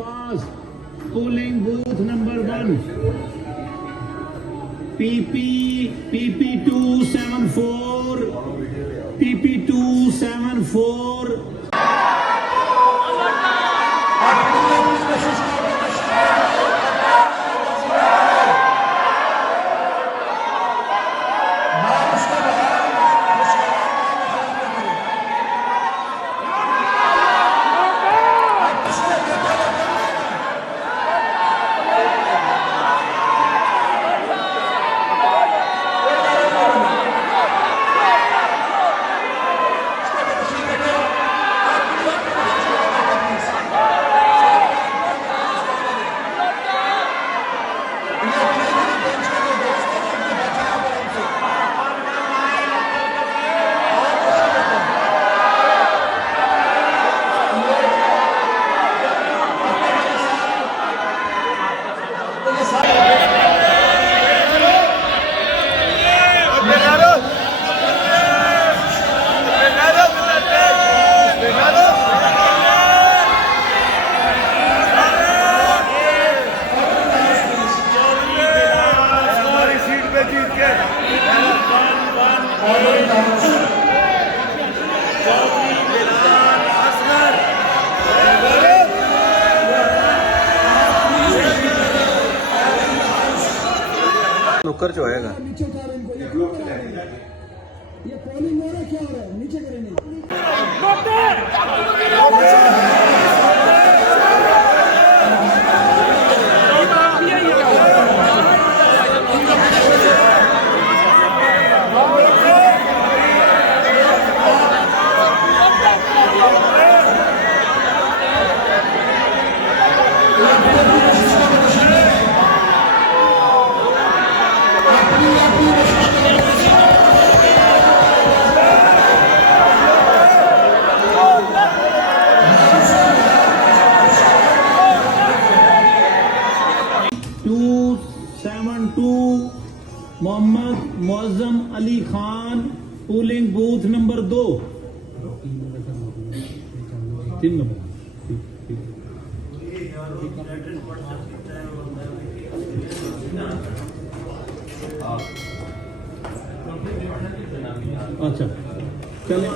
Abbas, polling booth number 1, PP274, PP274। नुक्कर जो आएगा नीचे उतारो इनको, ये क्यों करा रहे हैं? ये पोलिंग हो रहा है, क्या हो रहा है? नीचे करेंगे। Mohammad Muazzam Ali Khan, polling booth number 2, 3 number. अच्छा चले,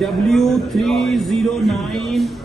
W309